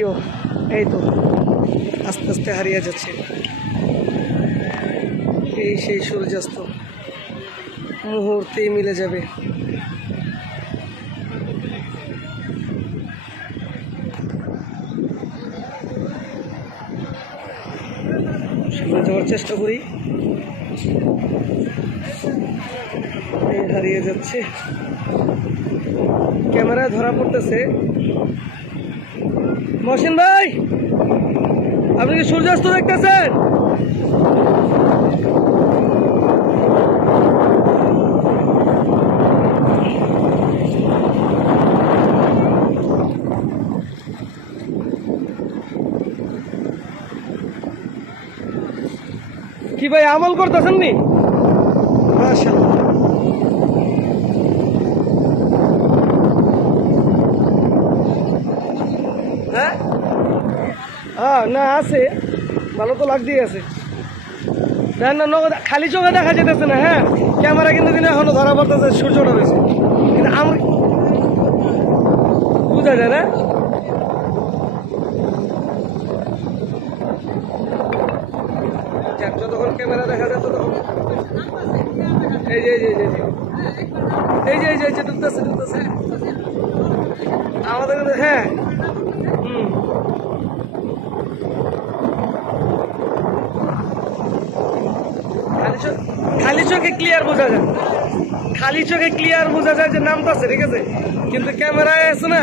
এই তো আস্তে আস্তে হারিয়ে যাচ্ছে। এই সেই সূর্যাস্ত মুহূর্তেই মিলে যাবে। সামনে যাওয়ার চেষ্টা করি, হারিয়ে যাচ্ছে। ক্যামেরায় ধরা পড়তেছে। মহসিন ভাই, আপনি কি সূর্যাস্ত দেখতেছেন? কি ভাই আমল করতেছেন নি? মাশাআল্লাহ। হ্যাঁ হ্যাঁ, না আছে, ভালো তো লাগতেই আছে। না না, খালি চোখে দেখা যেতেছে না। হ্যাঁ, ক্যামেরা কিন্তু এখনো ধরা পড়তেছে সূর্যটা রয়েছে, কিন্তু আমার বোঝা যায় না। যতক্ষণ ক্যামেরা দেখা যায় ততক্ষণ এই যে ঢুকতেছে আমাদের কিন্তু। হ্যাঁ, খালি চোখে ক্লিয়ার বোঝা যায়, যে নামতেছে, ঠিক আছে, কিন্তু ক্যামেরায় আছে না,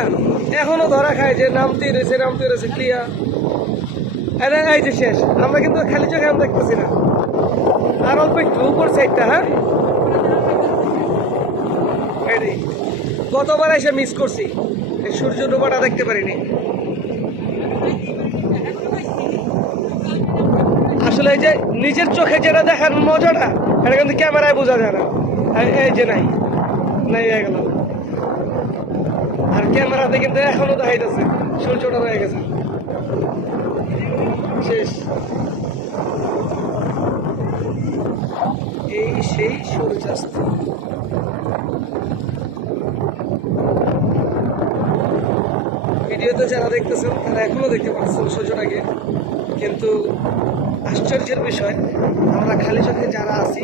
এখনো ধরা খায় যে নামতে রয়েছে ক্লিয়ার। এই যে শেষ, আমরা কিন্তু খালি চোখে আমি দেখতেছি না। আর অল্প একটু উপর সাইডটা। হ্যাঁ, গতবার এসে মিস করছি, এই সূর্য ডোবাটা দেখতে পারিনি। আসলে এই যে নিজের চোখে যেটা দেখার মজাটা, এটা কিন্তু ক্যামেরায় বোঝা যায় না। এই যে নাই গেল, আর ক্যামেরাতে কিন্তু এখনো দেখাইতেছে সূর্যটা রয়ে গেছে। শেষ, এই সেই সূর্যাস্ত। ভিডিওতে যারা দেখতেছেন তারা এখনো দেখতে পাচ্ছেন সূর্যটাকে, কিন্তু আশ্চর্যের বিষয়, আমরা খালি চোখে যারা আছি,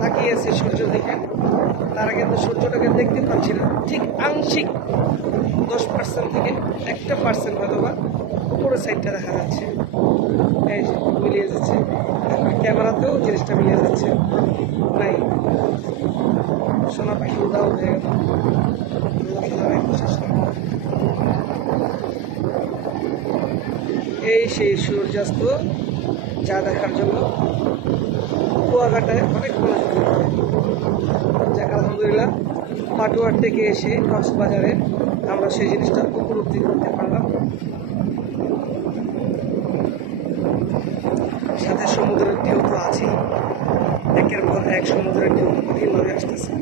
তাকিয়ে আছি সূর্য দিকে, তারা কিন্তু সূর্যটাকে দেখতে পাচ্ছি না। ঠিক আংশিক 10% থেকে 1% হয়তো বা উপরের সাইডটা দেখা যাচ্ছে। এই যে মিলিয়ে যাচ্ছে, ক্যামেরাতেও জিনিসটা মিলিয়ে যাচ্ছে। নাই, সোনা পাখি উদাও হয়ে গেল। এই সেই সূর্যাস্ত, যা দেখার জন্য কুয়াকাটায় অনেক মানুষ ভিড় করে। যাক আলহামদুলিল্লাহ, পাটুয়ার থেকে এসে কক্সবাজারে আমরা সেই জিনিসটা উপলব্ধি করতে পারলাম। সাথে সমুদ্রের ঢেউ তো আছেই, একের পর এক সমুদ্রের ঢেউ কঠিনভাবে আসতেছে।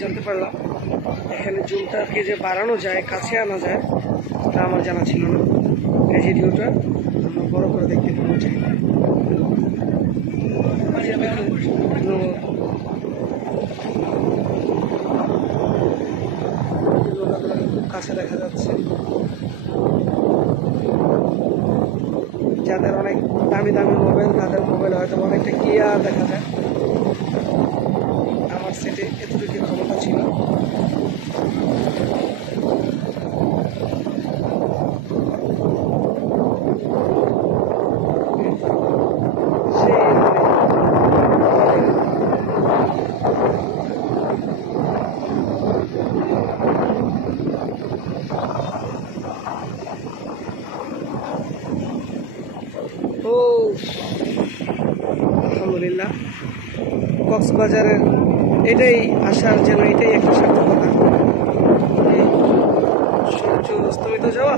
জানতে পারলাম এখানে জুমটাকে যে বাড়ানো যায়, কাছে আনা যায়, তা আমার জানা ছিল না। এই ভিডিওটা আমরা বড় করে দেখতে পাবো চাই। কাছে দেখা যাচ্ছে, যাদের অনেক দামি দামি মোবাইল, তাদের মোবাইল হয়তো অনেকটা ক্লিয়ার দেখা যায়। আমার সেটে এতটুকু ক্ষমতা ছিল। ও আলহামদুলিল্লাহ, কক্সবাজারের এটাই আসার যেন এটাই একটা সার্থকতা। এই সূর্য অস্তমিত যাওয়া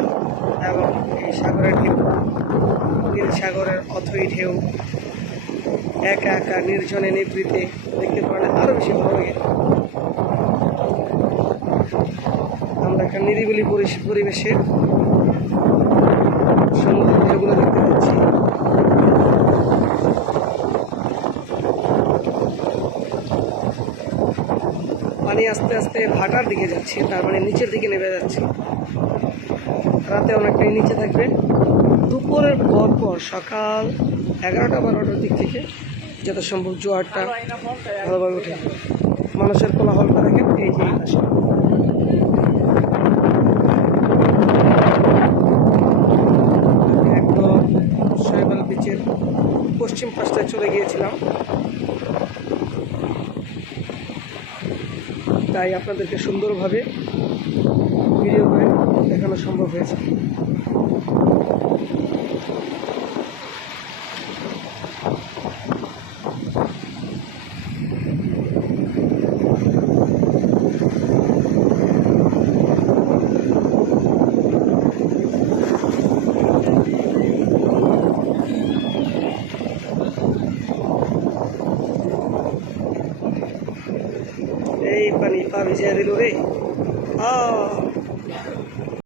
এবং এই সাগরের ঢেউ, নীল সাগরের অথই ঢেউ একা একা নির্জনে নিভৃতে দেখতে পারলে আরও বেশি ভালো লাগে। লাগে। আমরা একটা নিরিবিলি পরিবেশে সমুদ্র তীরগুলো দেখতে পাচ্ছি। পানি আস্তে আস্তে ভাটার দিকে যাচ্ছে, তার মানে নিচের দিকে নেমে যাচ্ছে। রাতে অনেকটাই নিচে থাকবে। দুপুরের পর সকাল 11টা-12টার দিক থেকে যত সম্ভব জোয়ারটা ভালোভাবে ওঠে। মানুষের কোলাহলটা দেখেন, এই যে পাশে। একদম শৈবাল বিচের পশ্চিম পাশটায় চলে গিয়েছিলাম, তাই আপনাদেরকে সুন্দরভাবে ভিডিও করে দেখানো সম্ভব হয়েছে। এই পানি পা ভিজিয়ে দিল রে।